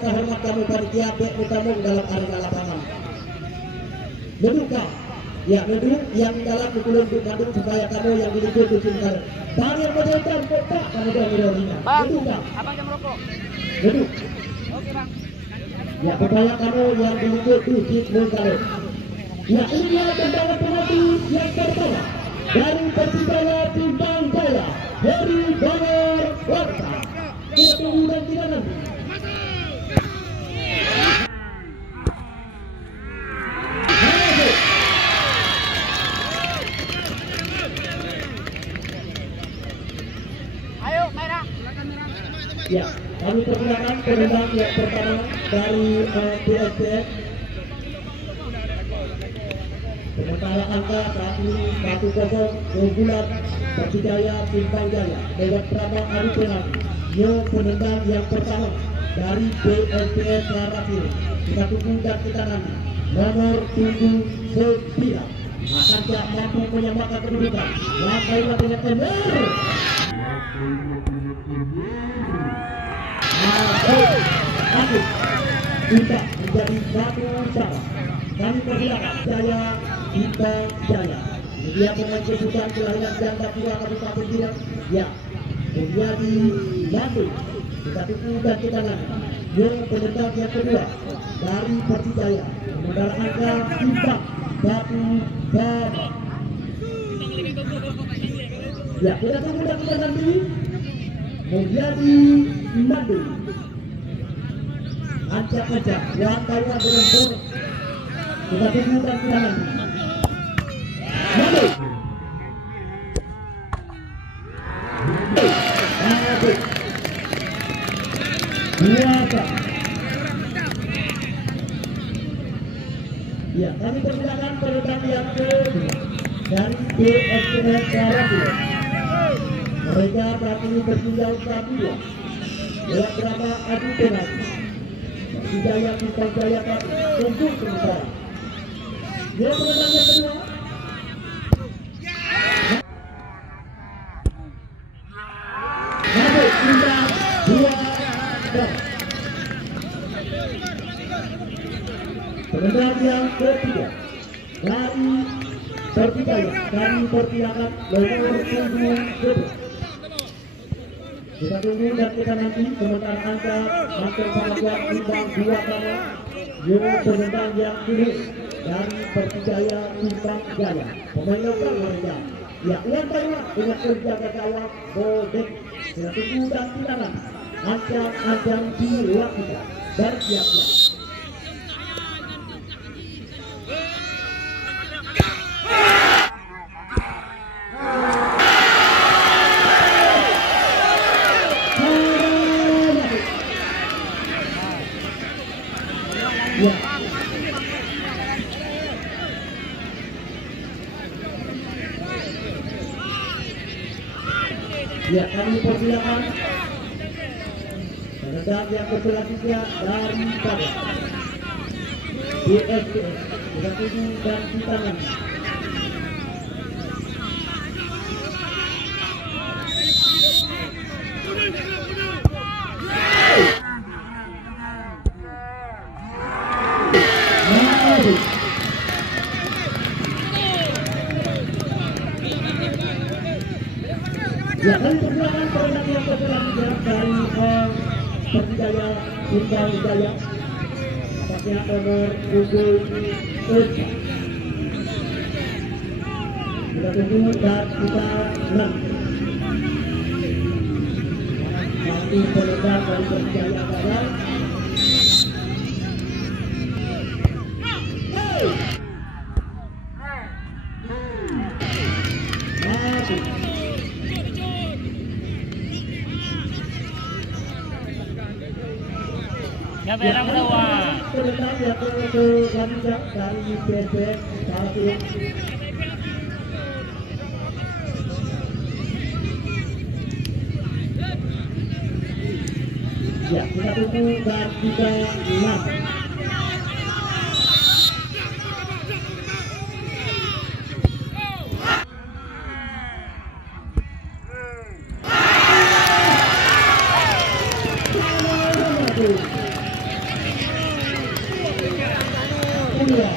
rasa hormat kamu panitia baik kamu dalam arena lapangan. Menduga, ya duduk yang dalam pukulan Bandung supaya kamu yang dilihat dicintai. Bang yang menonton kotak kamu dong. Bang, menduga. abang jam rokok. Duduk. Oke bang. Ya supaya kamu yang dilihat dicintai. Ya ini dia tendangan penalti yang pertama dari Persibaya Timbang Jaya, Heri Banar Warta. Kita tunggu dan tidak nanti. Ayo merah. Ya, kami persilakan penendang yang pertama dari PSPS. Sementara angka saat ini 1-0 keunggulan Persijaya Timbang Jaya lewat Prama Adu penalti. Yo penendang yang pertama dari PSPS Larasir. Kita tunggu dan kita nanti. Nomor 79 akan tidak mampu menyamakan kedudukan. Langkahnya dengan Emir. Masuk tidak menjadi 1-1. Kami persilakan Jaya Timbang Jaya. Dia pemain kebutuhan kelahiran Janda Pura Kabupaten Biak. Ya, menjadi Bandung. Kita tunggu dan kita nanti. Yang penendang yang kedua dari Persijaya mengendarai angka Timbang Batu Bama. Ya, kita tunggu dan kita nanti. Menjadi Bandung. Acak-acak, langkahnya dengan bonus. Kita tunggu dan kita nanti. Bandung. Masuk. Biasa. Ya, kami persilakan penendang yang kedua dari PSPS Larasir. Mereka saat ini bertindak 1-2 lewat drama adu penalti. Persijaya Timbang Jaya tunggu sementara. Dia penendang yang kedua. Masuk Timbang 2-2. Penendang yang ketiga dari Persijaya. Kami persilakan nomor 7. Kita tunggu dan kita nanti sementara angka masuk penendang Timbang 2-2. Yo penendang yang kedua dari Persijaya Timbang Jaya. Pemain lokal mereka. Ya, uang Taiwan dengan penjaga gawang Bodek. Kita tunggu dan kita nanti. Ancang-ancang dilakukan. Bersiap-siap. Ya. Ya, kami persilakan penendang yang selanjutnya dari pada PSPS. Kita tunggu dan kita nanti. Ya, kami persilakan penendang yang selanjutnya dari Persijaya Timbang Jaya. Apakah nomor punggung 4. Kita tunggu dan kita nanti. Nanti penendang dari Persijaya gagal. Ya merah semua. Penendang yang selanjutnya dari PSPS Larasir. Ya, kita tunggu dan kita nanti. kedua.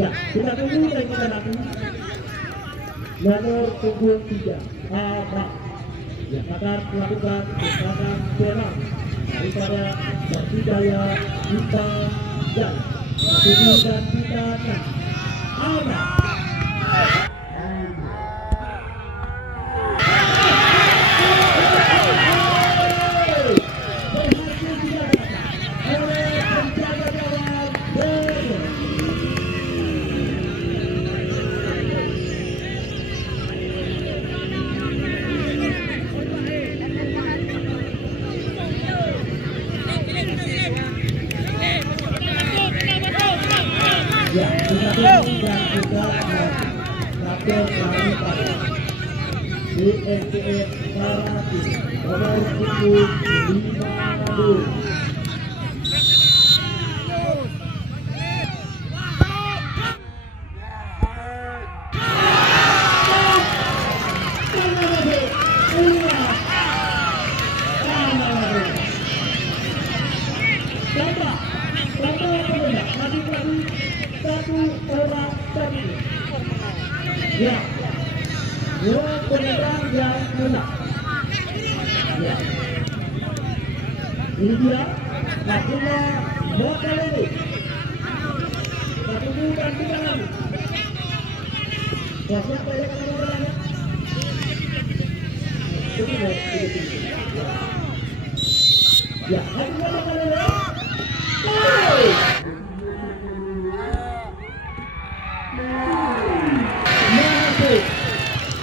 Ya, kita tunggu dan kita nanti nomor punggung 3 Abang yang akan melakukan gerakan serang daripada Persijaya Bintang Jaya. Tunggu dan kita nanti Abang. Ya, kita tunggu dan kita lapor lagi pada di MTS Karate nomor punggung 50. Satu orang tadi. Ya, dua penyerang yang menang. Ya, ini dia Abdullah Mokalele. Satu bukan tiga lagi. Siapa yang akan menangnya? Ya, Abdullah Mokalele. Ya,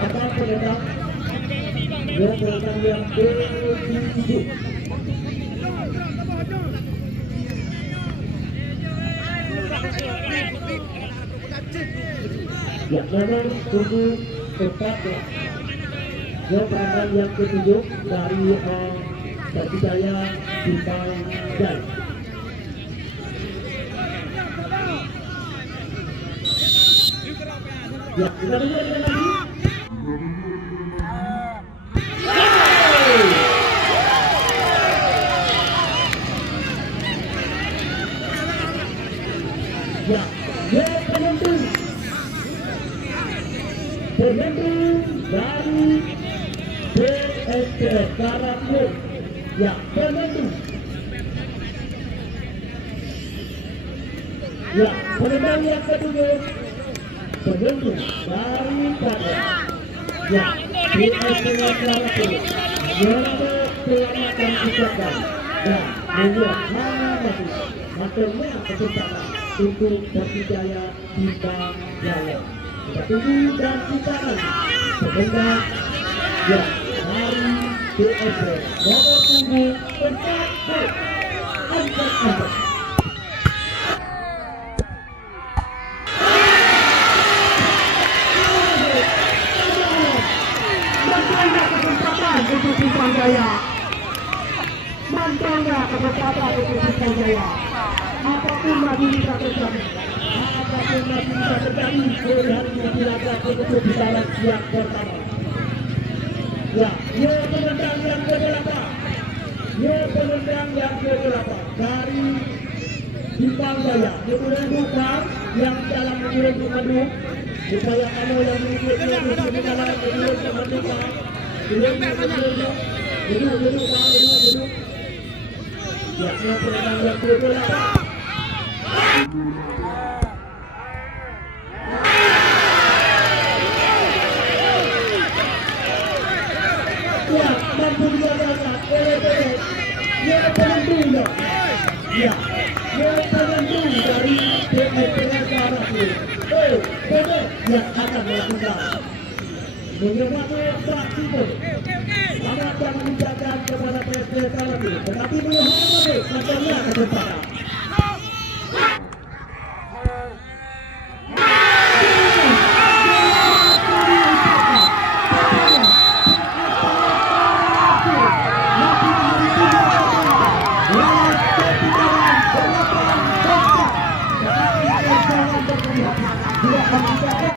apa penyerang yang ke-7. Ya, nomor punggung 14. Penyerang yang ke-7 dari Persijaya Bintang Jaya. Ya, kita lihat lagi. Ya, penentu dari PSPS Karate. Ya, penentu. Ya, penendang yang kedua. Penentu dari pada ya PSPS Karate. Yonado Kelamatan ucapkan dan membuat nama maksudnya kesempatan untuk Persijaya Bintang Jaya. Kita tunggu dan kita sebentar ya dari PSPS nomor punggung 4 angkat. Untuk Bintang Jaya, mantapnya kesempatan untuk Bintang Jaya. Apapun lagi bisa terjadi, apapun lagi bisa terjadi, berhari silakan untuk bicara yang pertama. Ya, penendang yang ke-8, penendang yang ke-8 dari Bintang Jaya. Diperlukan yang dalam menurut supaya kamu yang mengikuti duduk. Ya, penendang yang ke-8. Ya, yang tergantung dari PSPS Arafin. Oh, benar yang akan melakukan. Mengeluarkan fraksi pun sangat mengucapkan kepada PSPS Arafin. Tetapi belum ada katanya kesempatan.